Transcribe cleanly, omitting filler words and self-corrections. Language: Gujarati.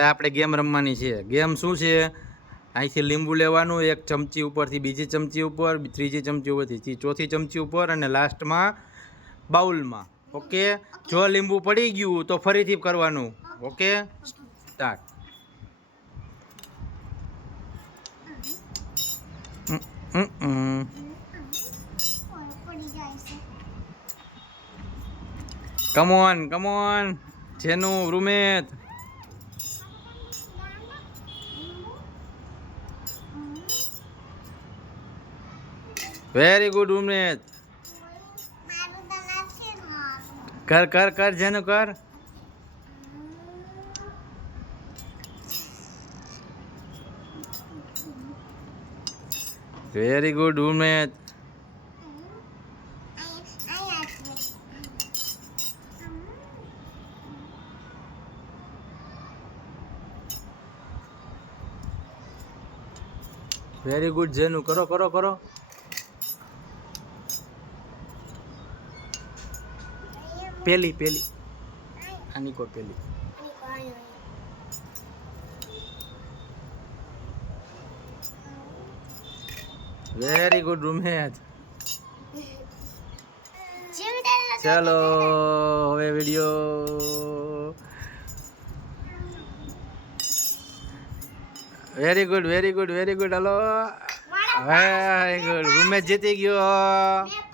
હવે આપણે ગેમ રમવાની છે. ગેમ શું છે? અહીંથી લીંબુ લેવાનું, એક ચમચી ઉપરથી બીજી ચમચી ઉપર, ત્રીજી ચમચી ઉપરથી ચોથી ચમચી ઉપર, અને લાસ્ટમાં બાઉલમાં. ઓકે, જો લીંબુ પડી ગયું તો ફરીથી કરવાનું. Okay, start. કમોન કમોન, જેનું રૂમેત. Very good Umesh. કર કર કર, જેનું કર. Very good Umesh. Very good, જેનું કરો કરો કરો. પેલી પેલી આની કો પેલી. Very good Umesh. ચલો હવે video. Very good very good very good. Hello, very good. Umesh જીતી ગયો.